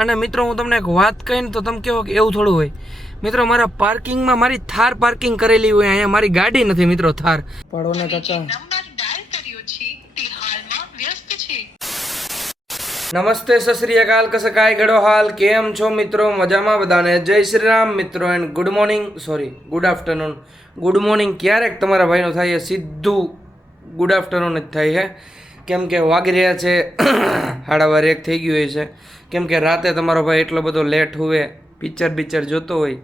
અને મિત્રો હું તમને એક વાત કહીને તો તમે કહો કે એવું થોડું હોય મિત્રો, મારા પાર્કિંગમાં મારી થાર પાર્કિંગ કરેલી હોય, અહીંયા મારી ગાડી નથી મિત્રો થાર. પાડો ને કાકા. નમસ્તે સત શ્રી અકાલ, કસે કાય ગડો હાલ, કેમ છો મિત્રો? મજામાં બધાને? જય શ્રી રામ મિત્રો and good morning, sorry good afternoon. Good morning ક્યારેક તમારા ભાઈનો થાય, સીધું ગુડ આફ્ટરનૂન જ થાય છે. કેમ કે વાગી રહ્યા છે 1:30 થઈ ગયું હોય છે. કેમ કે રાતે તમારો ભાઈ એટલો બધો લેટ હોય, પિક્ચર જોતો હોય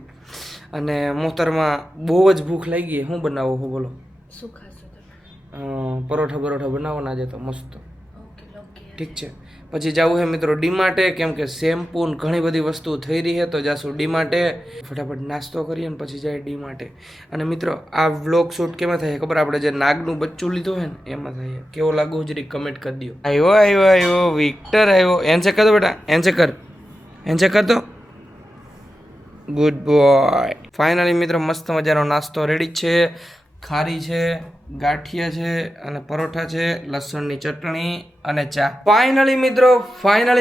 અને મોતરમાં બહુ જ ભૂખ લાગી. શું બનાવો હું બોલો? શું ખાશો? પરોઠા બનાવો ના આજે તો મસ્ત. ઠીક છે. પછી જવું છે મિત્રો ડીમાર્ટે, કેમ કે શેમ્પૂ ને ઘણી બધી વસ્તુ થઈ રહી છે, તો જાશું ડીમાર્ટે, ફટાફટ નાસ્તો કરીએ ને પછી જાય ડીમાર્ટે. અને મિત્રો આ વ્લોગ શૂટ કેમાં થાય ખબર? આપણે જે નાગનું બચ્ચું લીધું હોય ને એમાં થાય. કેવો લાગુ જરી કમેન્ટ કરી દો. આવ્યો વિક્ટર આવ્યો. એન્સે કર દો બેટા, એન્સે કર દો. Good boy. ફાઇનલી મિત્રો મસ્ત મજાનો નાસ્તો રેડી છે. ખારી છે, ગાંઠિયા છે અને પરોઠા છે, લસણની ચટણી અને ચા. ફાઇનલી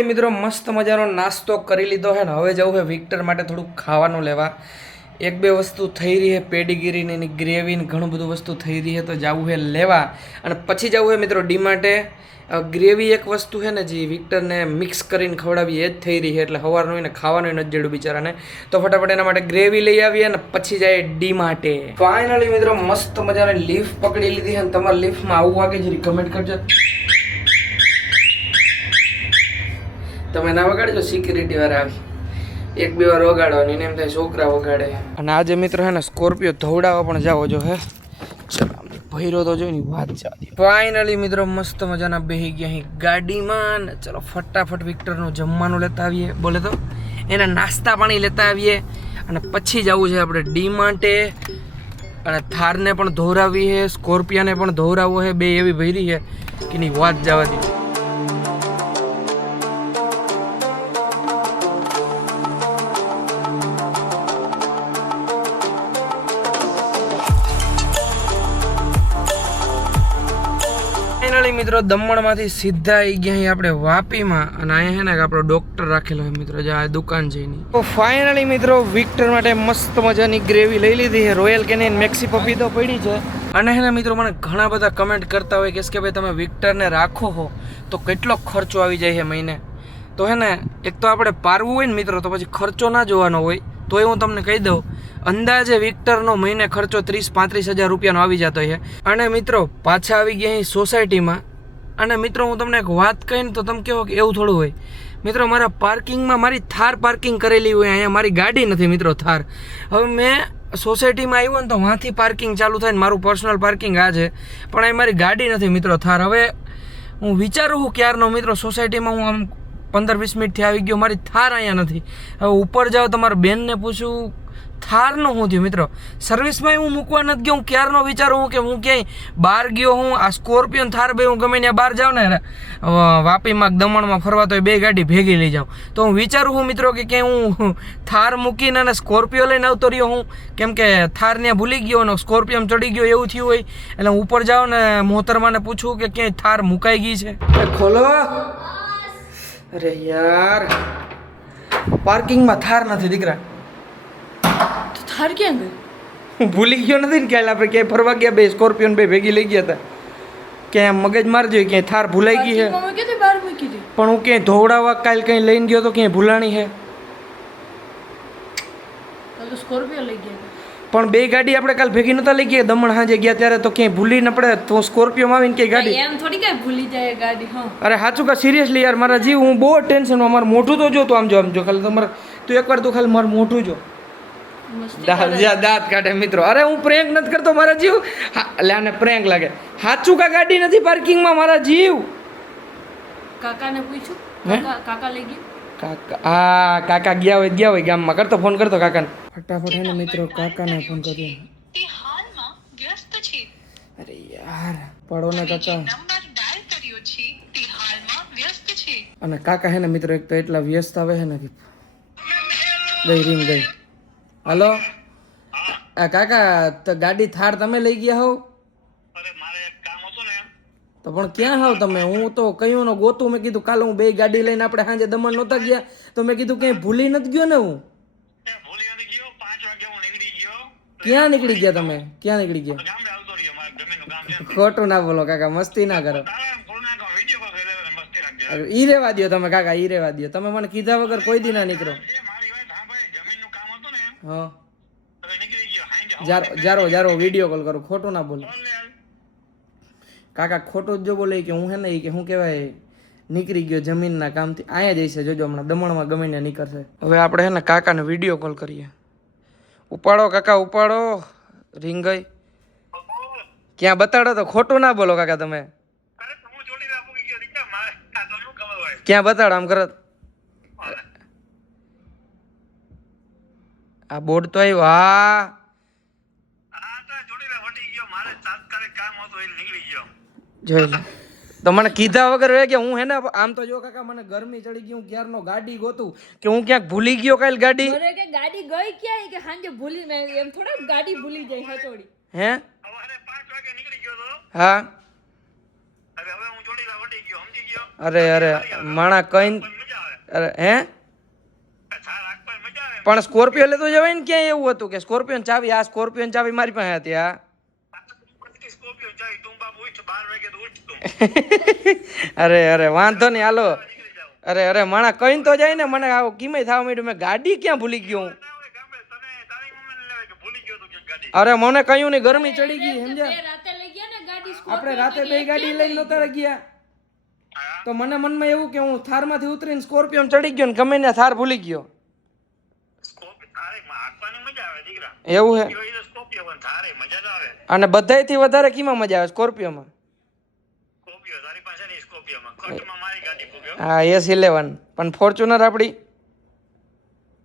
મિત્રો મસ્ત મજાનો નાસ્તો કરી લીધો છે ને હવે જવું છે વિક્ટર માટે થોડુંક ખાવાનું લેવા. એક બે વસ્તુ થઈ રહી છે, પેડીગીરીની એની ગ્રેવી ને ઘણું બધું વસ્તુ થઈ રહી છે, તો જવું છે લેવા. અને પછી જવું છે મિત્રો ડીમાર્ટે. ગ્રેવી એક વસ્તુ છે ને જે વિક્ટરને મિક્સ કરીને ખવડાવી એ જ થઈ રહી છે, એટલે સવારનું એને ખાવાનું નથી જેડું બિચારાને. તો ફટાફટ એના માટે ગ્રેવી લઈ આવીએ અને પછી જાય ડીમાર્ટે. ફાઇનલી મિત્રો મસ્ત મજાની લીફ પકડી લીધી છે. તમારા લીફમાં આવું વાગે જરી કમેન્ટ કરજો. તમે ના વગાડજો, સિક્યુરિટી વાળા આવી એક બે વાર વગાડવાની ને એમ થાય છોકરા વગાડે. અને આજે મિત્રો હે ને સ્કોર્પિયો ધોવડાવવા પણ જાવો જો હે. ભૈરો તો જોઈ ની વાત ચાલી. ફાઇનલી મિત્રો મસ્ત મજાના બેહી ગયા અહીં ગાડીમાં. ચલો ફટાફટ વિક્ટરનું જમવાનું લેતા આવીએ, બોલે તો એના નાસ્તા પાણી લેતા આવીએ અને પછી જવું છે આપણે ડીમાર્ટે. અને થારને પણ ધોરાવી છે, સ્કોર્પિયાને પણ ધોરાવો છે, બે એવી ભરી છે કે ની વાત જવા દી. મિત્રો દમણમાંથી સીધા આવી ગયા અહીં આપણે વાપીમાં. અને અહીંયા છે ને આપણો ડોક્ટર રાખેલો હોય મિત્રો, જે આ દુકાન છે એની. તો ફાઇનલી મિત્રો વિક્ટર માટે મસ્ત મજાની ગ્રેવી લઈ લીધી છે. રોયલ કેનિયન મેક્સી પપી તો પડી છે. અને હે ને મિત્રો મને ઘણા બધા કમેન્ટ કરતા હોય કે ભાઈ તમે વિક્ટરને રાખો હો તો કેટલો ખર્ચો આવી જાય છે મહિને. તો હે ને એક તો આપણે પારવું હોય ને મિત્રો તો પછી ખર્ચો ના જોવાનો હોય. તોય હું તમને કહી દઉં, અંદાજે વિક્ટરનો મહિને ખર્ચો 30-35 હજાર રૂપિયાનો આવી જતો છે. અને મિત્રો પાછા આવી ગયા અહીં સોસાયટીમાં. અને મિત્રો હું તમને એક વાત કહીને તો તમે કહો કે એવું થોડું હોય મિત્રો, મારા પાર્કિંગમાં મારી થાર પાર્કિંગ કરેલી હોય, અહીંયા મારી ગાડી નથી મિત્રો થાર. હવે મેં સોસાયટીમાં આવ્યો ને તો વાંથી પાર્કિંગ ચાલુ થાય ને મારું પર્સનલ પાર્કિંગ આ છે, પણ અહીં મારી ગાડી નથી મિત્રો થાર. હવે હું વિચારું છું ક્યારનો મિત્રો સોસાયટીમાં હું આમ 15-20 મિનિટથી આવી ગયો, મારી થાર અહીંયા નથી. હવે ઉપર જાઓ તમારા બેનને પૂછું થારનું શું થયું મિત્રો. સર્વિસમાં હું મૂકવા નથી ગયો. હું ક્યારનો વિચારું હું કે હું ક્યાંય બહાર ગયો હું આ સ્કોર્પિયો થાર બે હું ગમે ત્યાં બહાર જાઉં ને વાપીમાં દમણમાં ફરવા તો બે ગાડી ભેગી લઈ જાઉં. તો હું વિચારું હું મિત્રો કે ક્યાંય હું થાર મૂકીને અને સ્કોર્પિયો લઈને આવતો રહ્યો હું, કેમ કે થાર ત્યાં ભૂલી ગયો અને સ્કોર્પિયોમાં ચડી ગયો એવું થયું હોય. એટલે હું ઉપર જાઉં ને મોહતરમાને પૂછું કે ક્યાંય થાર મુકાઈ ગઈ છે. ખોલો. અરે યાર પાર્કિંગમાં થાર નથી દીકરા. થાર ક્યાં ગઈ? હું ભૂલી ગયો નથી ને કાલે આપણે ક્યાંય ફરવા ગયા બે સ્કોર્પિયોન બે ભેગી લઈ ગયા હતા. ક્યાંય મગજ મારજો ક્યાંય થાર ભૂલાઈ ગઈ છે. પણ હું ક્યાંય ધોવડાવવા કાલે કંઈ લઈને ગયો તો ક્યાંય ભૂલાણી છે. સ્કોર્પિયો લઈ ગયા પણ બે ગાડી આપણે કાલ ભેગી નતા લઈ ગયા દમણ સાંજે ગયા ત્યારે, તો ક્યાંય ભૂલી ન પડે તો સ્કોર્પિયોમાં આવીને ક્યાંય ગાડી એમ થોડી કઈ ભૂલી જાય ગાડી. હા અરે સાચું કા સિરિયસલી યાર મારા જીવ, હું બહુ ટેન્શનમાં. મારું મોઢું તો જો તું આમ જો ખાલી તમારે તું એકવાર તું ખાલી મારું મોઢું જો. દાંત કાઢે મિત્રો. અરે હું પ્રેન્ક નથી કરતો મારા જીવ. એટલે આને પ્રેન્ક લાગે. સાચું કા ગાડી નથી પાર્કિંગમાં મારા જીવ. કાકાને પૂછ્યું, કાકા લઈ ગયા. કાકા ગયા હોય ગામમાં. કરતો ફોન કરતો કાકાને ફટાફટ. હે ને મિત્રો કાકાને ફોન કર્યો. અરે યાર પાડો ને કાકા. અને કાકા હે ને મિત્રો એક તો એટલા વ્યસ્ત આવે છે ને કે ગઈ. હલો કાકા, ગાડી થાર તમે લઈ ગયા હોવ? તો પણ ક્યાં હાવ તમે? હું તો કયું નો ગોતું. મેં કીધું કાલે હું બે ગાડી લઈને આપણે સાંજે દમણ નહોતા ગયા, તો મેં કીધું ક્યાંય ભૂલી નથી ગયો ને હું. ભૂલી નથી ગયો 5 વાગે હું નીકળી ગયો ક્યાં નીકળી ગયા તમે? ક્યાં નીકળી ગયા? ગામડે આવતો રહ્યો મારા જમીનનું કામ છે ને. ખોટું ના બોલો કાકા, મસ્તી ના કરો. તારા ફોનના કો વિડિયો કોલ કરે મસ્તી રાખજે. અરે ઈ રેવા દ્યો તમે કાકા, ઈ રેવા દ્યો. તમે મને કીધા વગર કોઈ દી ના નીકળો. એ મારી વાત હા ભાઈ જમીનનું કામ હતું ને હા તો નીકળી ગયો હાંજે જારો વિડીયો કોલ કરું. ખોટું ના બોલો ફોન લે હાલ. કાકા, ખોટું જ જો બોલે કે હું હે ને ઈ કે હું કહેવાય નીકળી ગયો જમીનના કામથી. અહીંયા જઈશે જોજો, હમણાં દમણમાં ગમે ને નીકળશે. હવે આપણે હે ને કાકાને વિડીયો કોલ કરીએ. ઉપાડો કાકા, ઉપાડો. રિંગ ગઈ. ક્યાં બતાડો તો, ખોટું ના બોલો કાકા તમે. અરે તો હું જોડી રાખું ગયો દીકરા મારે આ તો શું ખબર હોય. ક્યાં બતાડો આમ કરો. આ બોર્ડ તો આવ્યો. હા આ તો જોડી વટી ગયો મારે તાત્કાલિક કામ હતું એટલે નીકળી ગયો. જોઈ લે. તો મને કીધા વગર હોય કે હું હે ને આમ તો જો કાકા મને ગરમી ચડી ગઈ, હું ક્યારનો ગાડી ગોતું કે હું ક્યાંક ભૂલી ગયો કાલ ગાડી. મને કે ગાડી ગઈ ક્યાં કે હાંજે ભૂલી મેં એમ થોડા ગાડી ભૂલી જાય હચોડી. હે સવારે 5 વાગે નીકળી ગયો તો હા. અરે હવે હું જોડી વટી ગયો સમજી ગયો. અરે માણા કઈ પણ મજા આવે હે છા રાખવા મજા આવે. પણ સ્કોર્પિયો લેતો જવાય ને. ક્યાં એવું હતું કે સ્કોર્પિયો ચાવી, આ સ્કોર્પિયો ચાવી મારી પાસે હતી. હા સ્કોર્પિયો જાય તું બાપ ઉઠ 12 વાગે તો ઉઠ તું અરે વાંધો નહીં હાલો. નીકળી જાવ. અરે માણા કઈ તો જાય ને, મને આવો કિમય થવા માંડ્યું. મેં ગાડી ક્યાં ભૂલી ગયો હું. ના હોય ગામડે તને તારી મમ્મીને લેવાય કે ભૂલી ગયો તો કે ગાડી. અરે મને કયું નહીં, ગરમી ચડી ગઈ સમજ્યા. બે રાતે લઈ ગયા ને ગાડી આપણે રાતે બે ગાડી લઈને નહોતા ગયા તો મને મનમાં એવું કે હું થારમાંથી ઉતરીને સ્કોર્પિયો ચડી ગયો ને ગમે ને થાર ભૂલી ગયો. સ્કોર્પિયો તારે હાંકવાની મજા આવે દીકરા. એવું હે. ઈ તો સ્કોર્પિયો પણ તારે મજા જ આવે. અને બધાયથી વધારે કીમાં મજા આવે સ્કોર્પિયોમાં. સ્કોર્પિયો તારી પાસે નહીં સ્કોર્પિયોમાં ખર્ચમાં મારી ગાડી પૂગ્યો. હા S11 પણ ફોર્ચ્યુનર આપણી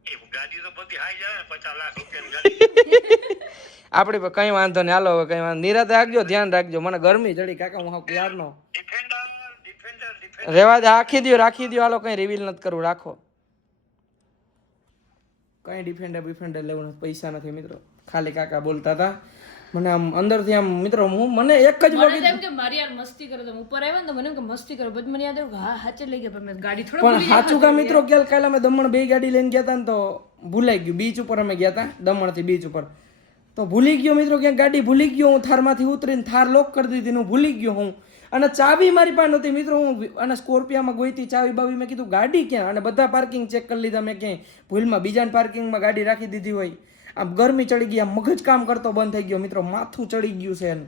એ ગાડી તો બધી હાઈ જાય ને 50 લાખ રૂપિયાની ગાડી. આપણી પર કઈ વાંધો નહીં હાલો. હવે કઈ વાંધો નિરાતે રાખજો, ધ્યાન રાખજો. મને ગરમી ચડી કાકા, હું હાવ યારનો ડિફેન્ડર રેવા દે. રાખી દો હાલો, કઈ રિવીલ નથી કરવું. રાખો કઈ ડિફેન્ડર લેવું નથી, પૈસા નથી મિત્રો. ખાલી કાકા બોલતા હતા મને આમ અંદરથી આમ મિત્રો. મને એક જ મને એમ કે મારી યાર મસ્તી કરો. તમે ઉપર આવ્યા ને તો મને એમ કે મસ્તી કરો. પછી મને યાદ આવ્યું કે હા હાચે લઈ ગયા પણ મેં ગાડી થોડો પણ સાચું કા મિત્રો, કાલે અમે દમણ બે ગાડી લઈને ગયા હતા ને તો ભૂલાઈ ગયું. બીચ ઉપર અમે ગયા હતા દમણથી બીચ ઉપર તો ભૂલી ગયો મિત્રો, ક્યાંક ગાડી ભૂલી ગયો. હું થારમાંથી ઉતરીને થાર લોક કરી દીધી, હું ભૂલી ગયો હું. અને ચાવી મારી પાસે નહોતી મિત્રો. હું અને સ્કોર્પિયામાં ગઈ હતી, ચાવી બાવી મેં કીધું ગાડી ક્યાં, અને બધા પાર્કિંગ ચેક કરી લીધા મેં, ક્યાંય ભૂલમાં બીજાના પાર્કિંગમાં ગાડી રાખી દીધી હોય. આમ ગરમી ચડી ગઈ, આમ મગજ કામ કરતો બંધ થઈ ગયો મિત્રો. માથું ચડી ગયું છે ને.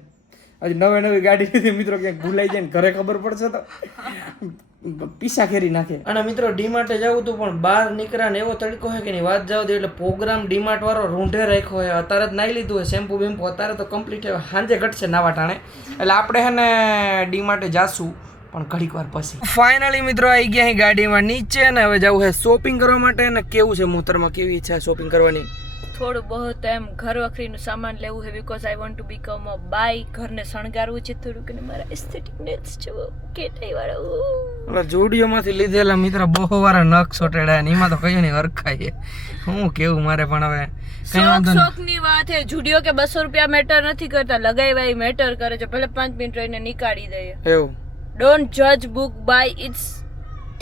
હજી નવી ગાડી લીધી મિત્રો, ક્યાંક ભૂલાઈ જાય ને ઘરે ખબર પડશે તો પીસા ખેરી નાખે. અને મિત્રો ડીમાર્ટે જવું હતું પણ બહાર નીકળ્યા ને એવો તડકો છે કે નહીં વાત જાવ દે. એટલે પ્રોગ્રામ ડીમાર્ટ વાળો રૂંઢે રાખ્યો હોય. અત્યારે જ નાઈ લીધું હોય શેમ્પુ બેમ્પુ, અત્યારે તો કમ્પ્લીટ સાંજે ઘટશે નાવા ટાણે. એટલે આપણે હે ને ડીમાર્ટે જાશું પણ ઘડીક વાર પછી. ફાઇનલી મિત્રો આવી ગયા અહીં ગાડીમાં નીચે ને હવે જવું છે શોપિંગ કરવા માટે. ને કેવું છે મોતરમાં, કેવી ઈચ્છા છે શોપિંગ કરવાની? થોડું બહુ એમ ઘર વખરીનું સામાન લેવું છે because I want to become a buy. ઘરને શણગારવું છે થોડુંક અને મારા એસ્થેટિક નેલ્સ જો કેટાઈ વાળા. ઓલા જોડીઓમાંથી લીધેલા મિત્ર બહુ વાળા નખ સોટેડા ને એમાં તો કઈ નહીં હરખાય. હું કેવું મારે પણ હવે કઈ વાંધો નહીં. શોખ ની વાત છે. જુડિયો કે 200 રૂપિયા મેટર નથી કરતા, લગાવ્યા મેટર કરે છે. ભલે 5 મિનિટ રહીને નીકાળી દઈએ. એવું ડોન્ટ જજ બુક બાય ઇટ્સ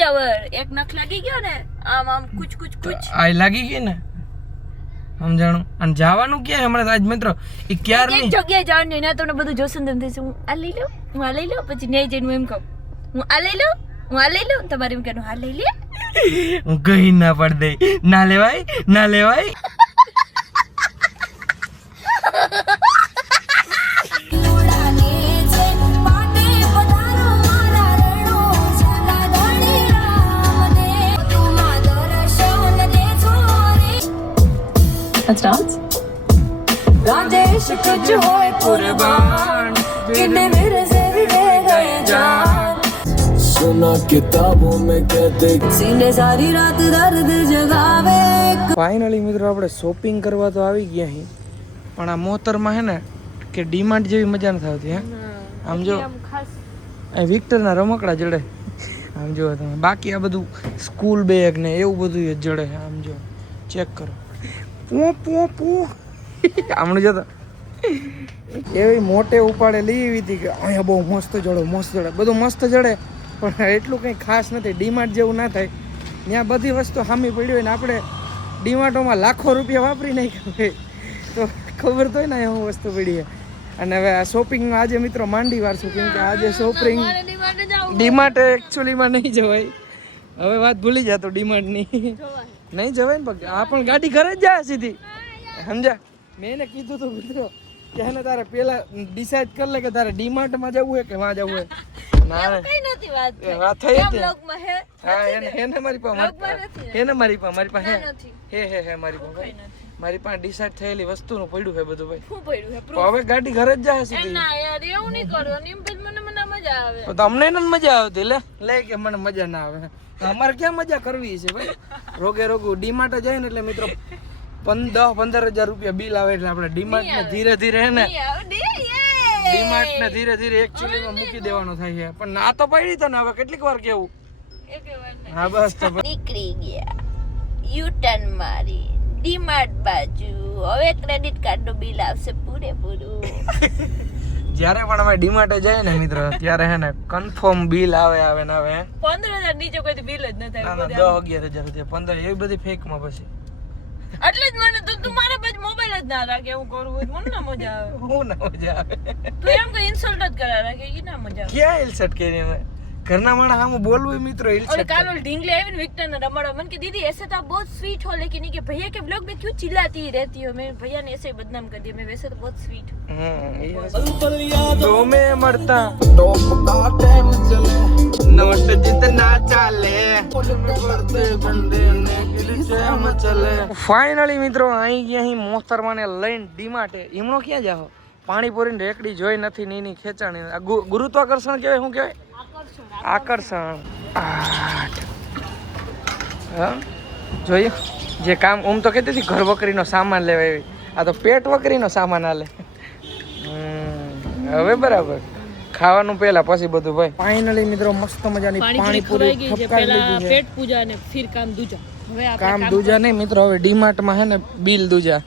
કવર. એક નખ લાગી ગયો ને આમ કુચ આ લાગી ગઈ ને સમજાણું. અને જવાનું ક્યાં હમણાં આજ મિત્રો એ ક્યાર એક નહીં જગ્યાએ જવાનું નહીં. તમને બધું જોશે ને થશે હું આ લઈ લઉં, હું આ લઈ લઉં. પછી નહીં જઈને હું એમ કહું હું આ લઈ લઉં, હું આ લઈ લઉં. તમારે એમ કહેવાનું હા લઈ લે. હું કઈ ના પડ દે. ના લેવાય Let's dance. राजेश कुछ होए कुर्बान किन्ने मेरे से भी गए जान सुना किताबों में कहते सीने सारी रात दर्द जगावे. ફાઇનલી મિત્રો આપણે શોપિંગ કરવા તો આવી ગયા અહીં પણ આ મોતરમાં હે ને કે ડીમાર્ટ જેવી મજા નથી આવતી. હે આમ જો અહીં વિક્ટરના રમકડા જડે આમ જો તમે. બાકી આ બધું સ્કૂલ બેગ ને એવું બધું જ જડે. આમ જો ચેક કરો. પો આમણું જતો એવી મોટે ઉપાડે લઈ એવી હતી કે અહીંયા બહુ મસ્ત જડે બધું મસ્ત જડે પણ એટલું કંઈ ખાસ નથી. ડીમાર્ટ જેવું ના થાય. ત્યાં બધી વસ્તુ હામી પડી હોય ને આપણે ડીમાર્ટોમાં લાખો રૂપિયા વાપરી નાખ્યા હોય તો ખબર તો હોય ને હું વસ્તુ પડી છે. અને હવે આ શોપિંગમાં આજે મિત્રો માંડી વાર છું, કેમ કે આજે શોપિંગ ડીમાર્ટ એકચ્યુઅલીમાં નહીં જવાય. હવે વાત ભૂલી જતો ડીમાર્ટની નહીં જવાય ને પગ આ પણ ગાડી ઘરે જ જાય સીધી સમજા. મેં એને કીધું હતું મિત્રો કે એને તારે પેલા ડિસાઈડ કરી લે કે તારે ડીમાર્ટમાં જવું હોય કે વાં જવું હોય. ના વાત થઈ હતી. હા એને મારી પાસે મારી પાસે હે મારી પાસે મારી પાસે ડિસાઈડ થયેલી વસ્તુનું પડ્યું છે બધું ભાઈ. હવે ગાડી ઘરે જ જાય સીધી. તો અમને નથી મજા આવતી લે કે મને મજા ના આવે. અમારે ક્યાં મજા કરવી છે ભાઈ? રોગે રોગું ડીમાર્ટ જાય ને એટલે મિત્રો 10-15 હજાર રૂપિયા બિલ આવે એટલે આપણે ડીમાર્ટ ને ધીરે ધીરે હે ને ડીમાર્ટ ને ધીરે ધીરે એકચ્યુઅલી માં મૂકી દેવાનો થાય છે. પણ ના તો પડી તો ને હવે કેટલીક વાર કેવું. હા બસ તો નીકળી ગયા યુ ટર્ન મારી ડીમાર્ટ બાજુ. હવે ક્રેડિટ કાર્ડ નું બિલ આવશે પૂરેપૂરું. જ્યારે પણ અમે ડીમાર્ટે જાય ને મિત્રો ત્યારે હે ને કન્ફર્મ બિલ આવે ને આવે 15,000 નીચે કોઈ બિલ જ ન થાય. 10-11 હજાર રૂપિયા 15 એવી બધી ફેક માં પછી એટલે જ મને તો તું મારા પાસે મોબાઈલ જ ના રાખે. હું કરું હોય મને ના મજા આવે. હું ના મજા આવે તું એમ કે ઇન્સલ્ટ જ કરા રાખે ઈ ના મજા આવે. ક્યાં ઇન્સલ્ટ કરી અમે ઘરના માણસ આમ બોલવું મિત્રો और ઇન્સલ્ટ. काल ढींगले आए विक्टर ने रमाड़ा मन की दीदी ऐसे तो आप बहुत स्वीट हो लेकिन ये भैया के ब्लॉग में क्यों चिल्लाती ही रहती हो. मैं भैया ने ऐसे ही बदनाम कर दिया. मैं वैसे तो बहुत स्वीट हूँ. दो में मरता टॉप का टाइम चले नोट जितना चाले बंदे ने गिलचम चले. ફાઇનલી મિત્રો અહીં ગયા અહીં મોહતરમાને લઈને ડીમાર્ટે. ઈમણો ક્યાં જાહો? પાણીપુરીની રેકડી જોઈ નથી નીની ખેંચાણી. ગુરુત્વાકર્ષણ કહેવાય શું કહેવાય? આકર્ષણ. હા જોયું જે કામ ઓમ તો કહેતી હતી ઘર વકરીનો સામાન લેવા એવી, આ તો પેટ વકરીનો સામાન આલે. હવે બરાબર ખાવાનું પહેલા પછી બધું ભાઈ. ફાઇનલી મિત્રો મસ્ત મજાની પાણીપુરી ઠપકારી લીધી છે. पेट पूजा ने फिर काम दूजा. કામ દૂજા નહીં મિત્રો, હવે ડીમાર્ટમાં હે ને બિલ દૂજા.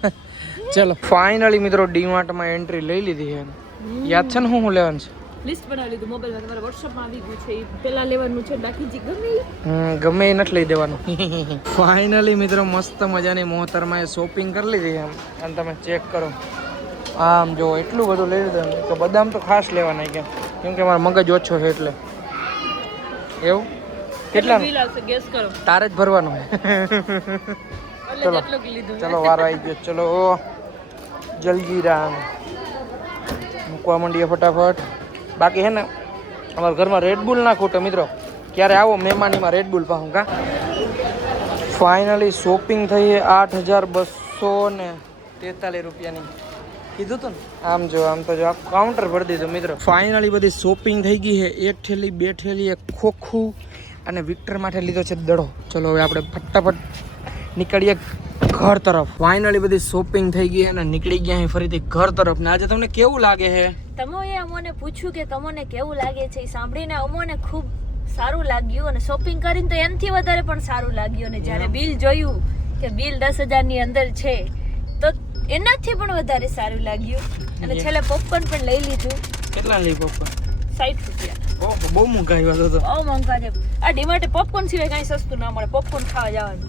ચલો ફાઇનલી મિત્રો ડીમાર્ટમાં એન્ટ્રી લઈ લીધી છે. યાદ છે ને હું લેવાનું છે? લિસ્ટ બનાવી લીધું મોબાઈલમાં. તમારા વોટ્સએપમાં આવી ગયું છે. ઈ પહેલા લેવાનું છે બાકી જે ગમે ઈ. ગમે એ નથી લઈ દેવાનું. ફાઇનલી મિત્રો મસ્ત મજાની મોહતરમાં શોપિંગ કરી લીધી એમ. અને તમે ચેક કરો આમ જો એટલું બધું લઈ લીધું તો બદામ તો ખાસ લેવાના કેમ કે મારો મગજ ઓછો છે એટલે. એવું કેટલા બિલ આવશે ગેસ કરો. તારે જ ભરવાનું. એટલે ચલો જેટલું લીધું. ચલો વારો આવી ગયો. ચલો જલજીરા મૂકવા માંડીએ ફટાફટ. બાકી હે ને અમારા ઘરમાં રેડબુલ ના ખૂટે મિત્રો. ક્યારે આવો મહેમાનીમાં રેડબુલ પાહું કા. ફાઇનલી શોપિંગ થઈ છે 8,243 રૂપિયાની. કીધું તું ને આમ જો આમ તો જો આ કાઉન્ટર ભરી દીધું મિત્રો. ફાઇનલી બધી શોપિંગ થઈ ગઈ છે. 1 થેલી 2 થેલી એક ખોખું અને વિક્ટર માટે લીધો છે દડો. ચલો હવે આપણે ફટાફટ નીકળીએ ઘર તરફ. ફાઇનલી બધી શોપિંગ થઈ ગઈ અને નીકળી ગયા અહીં ફરીથી ઘર તરફ. ને આજે તમને કેવું લાગે છે? તમોએ અમોને પૂછ્યું કે તમને કેવું લાગે છે. એ સાંભળીને અમોને ખૂબ સારું લાગ્યું અને શોપિંગ કરીને તો એનથી વધારે પણ સારું લાગ્યું. અને જ્યારે બિલ જોયું કે બિલ 10,000 ની અંદર છે તો એનાથી પણ વધારે સારું લાગ્યું. અને છેલ્લે પોપકોર્ન પણ લઈ લીધું. કેટલા લઈ પપ્પા? 60 રૂપિયા. ઓહો બહુ મોંઘા આવ્યા તો. બહુ મોંઘા છે. આ ડીમાર્ટે પોપકોર્ન સિવાય કાંઈ સસ્તું ના મળે. પોપકોર્ન ખાવા જવાનું.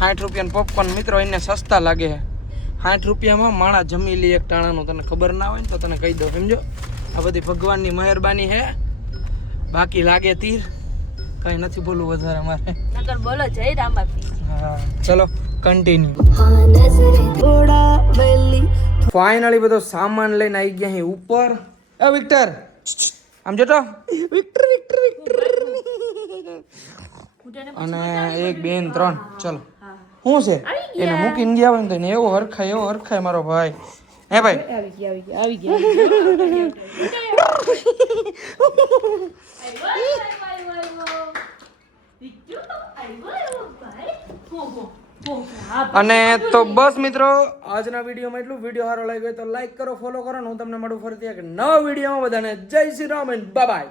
60 રૂપિયાનું પોપકોર્ન મિત્રો એને સસ્તા લાગે છે. 60 રૂપિયામાં માણા જમી લે એક ટાણાનું. તને ખબર ના હોય ને તો તને કહી દઉં સમજો. આ બધી ભગવાનની મહેરબાની છે. બાકી લાગે તીર કઈ નથી બોલવું વધારે મારે. નકર બોલો જય રામાપી. હા ચલો કન્ટિન્યુ. ફાઇનલી બધો સામાન લઈને આવી ગયા અહીં ઉપર. એ વિક્ટર આમ જો તો વિક્ટર વિક્ટર વિક્ટર. અને 1 2 3 ચલો. શું છે એને મૂકીને ગયા હોય ને તો એને એવો હરખાય મારો ભાઈ. હે ભાઈ આવી ગયા. અને તો બસ મિત્રો આજના વિડીયોમાં એટલું. વિડીયો સારો લાગ્યો તો લાઈક કરો, ફોલો કરો ને હું તમને મળું ફરીથી એક નવા વિડીયોમાં. બધાને જય Shri Ram and bye bye.